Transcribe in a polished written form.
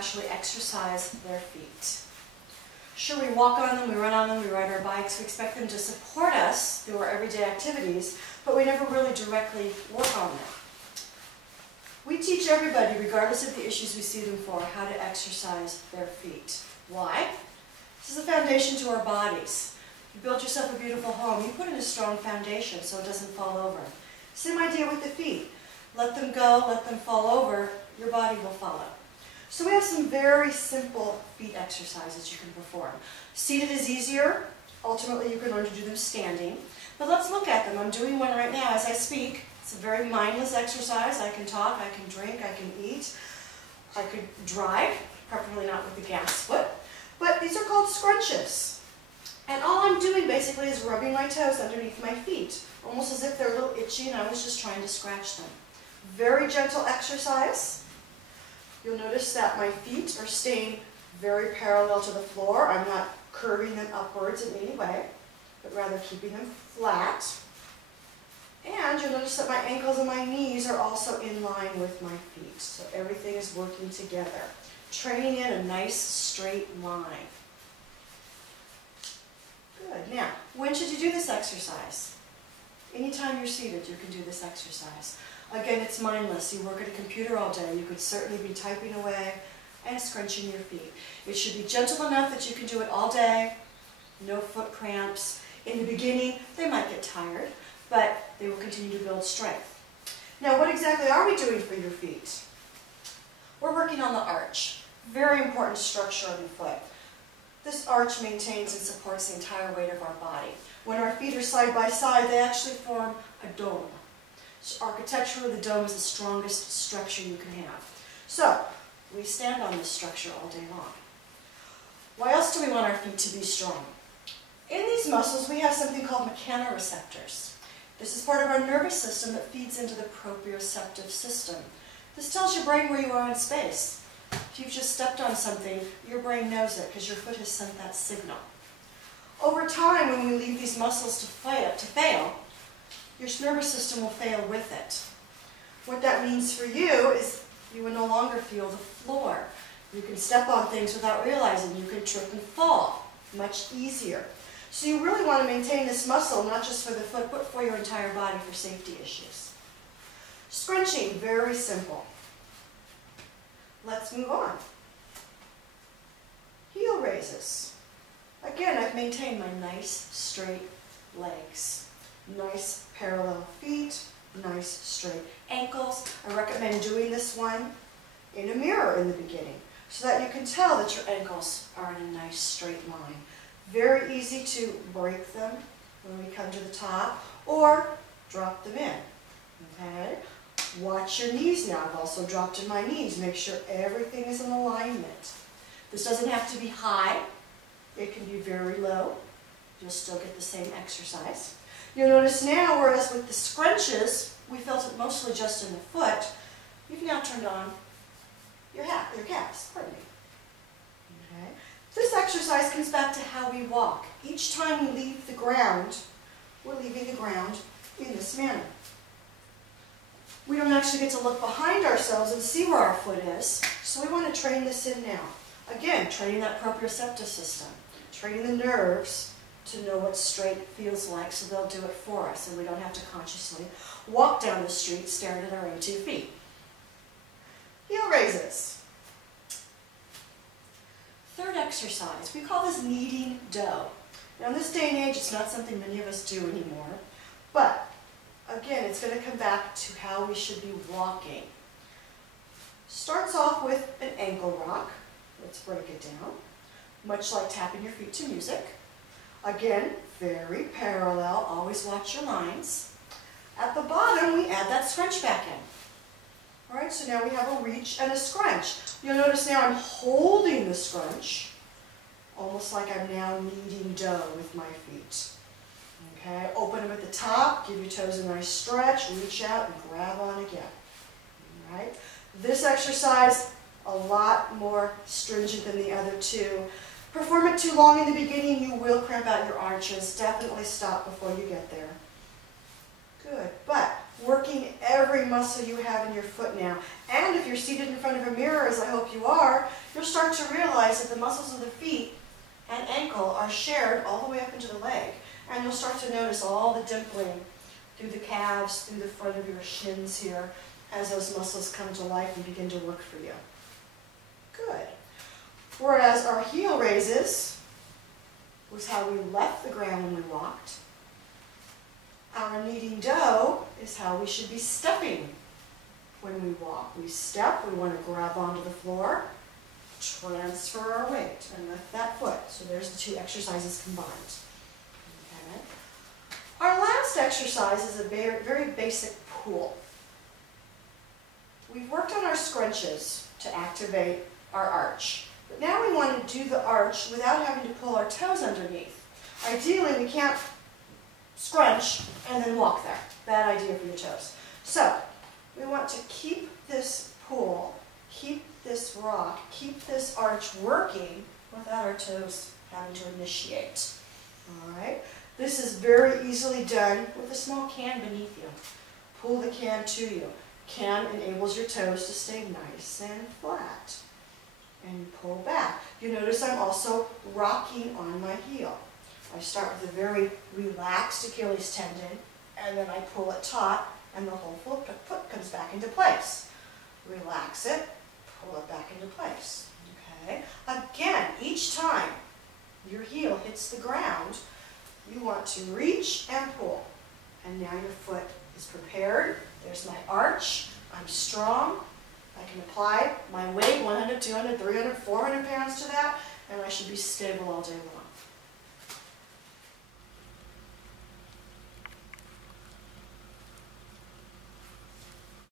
actually exercise their feet. Sure, we walk on them, we run on them, we ride our bikes, we expect them to support us through our everyday activities, but we never really directly work on them. We teach everybody, regardless of the issues we see them for, how to exercise their feet. Why? This is a foundation to our bodies. You build yourself a beautiful home, you put in a strong foundation so it doesn't fall over. Same idea with the feet. Let them go, let them fall over, your body will follow. So we have some very simple feet exercises you can perform. Seated is easier. Ultimately, you can learn to do them standing. But let's look at them. I'm doing one right now as I speak. It's a very mindless exercise. I can talk, I can drink, I can eat. I could drive, preferably not with the gas foot. But these are called scrunches. And all I'm doing basically is rubbing my toes underneath my feet, almost as if they're a little itchy and I was just trying to scratch them. Very gentle exercise. You'll notice that my feet are staying very parallel to the floor. I'm not curving them upwards in any way, but rather keeping them flat. And you'll notice that my ankles and my knees are also in line with my feet. So everything is working together, training in a nice straight line. Good. Now, when should you do this exercise? Anytime you're seated, you can do this exercise. Again, it's mindless. You work at a computer all day. You could certainly be typing away and scrunching your feet. It should be gentle enough that you can do it all day. No foot cramps. In the beginning, they might get tired, but they will continue to build strength. Now, what exactly are we doing for your feet? We're working on the arch. Very important structure of the foot. This arch maintains and supports the entire weight of our body. When our feet are side by side, they actually form a dome. So architecturally, the dome is the strongest structure you can have. So, we stand on this structure all day long. Why else do we want our feet to be strong? In these muscles, we have something called mechanoreceptors. This is part of our nervous system that feeds into the proprioceptive system. This tells your brain where you are in space. If you've just stepped on something, your brain knows it because your foot has sent that signal. Over time, when we leave these muscles to fail, your nervous system will fail with it. What that means for you is you will no longer feel the floor. You can step on things without realizing. You can trip and fall much easier. So you really want to maintain this muscle, not just for the foot, but for your entire body for safety issues. Scrunching, very simple. Let's move on. Heel raises. Again, I've maintained my nice straight legs. Nice parallel feet, nice straight ankles. I recommend doing this one in a mirror in the beginning so that you can tell that your ankles are in a nice straight line. Very easy to break them when we come to the top or drop them in. Okay? Watch your knees now. I've also dropped in my knees. Make sure everything is in alignment. This doesn't have to be high. It can be very low. You'll still get the same exercise. You'll notice now, whereas with the scrunches, we felt it mostly just in the foot, you've now turned on your calves. Pardon me. Okay. This exercise comes back to how we walk. Each time we leave the ground, we're leaving the ground in this manner. We don't actually get to look behind ourselves and see where our foot is, so we want to train this in now. Again, training that proprioceptive system, training the nerves to know what straight feels like, so they'll do it for us, and we don't have to consciously walk down the street staring at our own 2 feet. Heel raises. Third exercise, we call this kneading dough. Now in this day and age, it's not something many of us do anymore, but again, it's going to come back to how we should be walking. Starts off with an ankle rock. Let's break it down. Much like tapping your feet to music. Again, very parallel. Always watch your lines. At the bottom, we add that scrunch back in. All right, so now we have a reach and a scrunch. You'll notice now I'm holding the scrunch, almost like I'm now kneading dough with my feet. Okay, open them at the top, give your toes a nice stretch, reach out and grab on again. All right, this exercise, a lot more stringent than the other two. Perform it too long in the beginning, you will cramp out your arches. Definitely stop before you get there. Good, but working every every muscle you have in your foot now. And if you're seated in front of a mirror, as I hope you are, you'll start to realize that the muscles of the feet and ankle are shared all the way up into the leg. And you'll start to notice all the dimpling through the calves, through the front of your shins here, as those muscles come to life and begin to work for you. Good. Whereas our heel raises was how we left the ground when we walked. Our kneading dough is how we should be stepping when we walk. We step, we want to grab onto the floor, transfer our weight, and lift that foot. So there's the two exercises combined. Okay. Our last exercise is a very, very basic pull. We've worked on our scrunches to activate our arch. But now we want to do the arch without having to pull our toes underneath. Ideally, we can't scrunch and then walk there. Bad idea for your toes. So we want to keep this pull, keep this rock, keep this arch working without our toes having to initiate. All right? This is very easily done with a small can beneath you. Pull the can to you. Can enables your toes to stay nice and flat. And you pull back. You notice I'm also rocking on my heel. I start with a very relaxed Achilles tendon, and then I pull it taut, and the whole foot comes back into place. Relax it, pull it back into place. Okay? Again, each time your heel hits the ground, you want to reach and pull. And now your foot is prepared. There's my arch. I'm strong. I can apply my weight, 100, 200, 300, 400 pounds to that, and I should be stable all day long.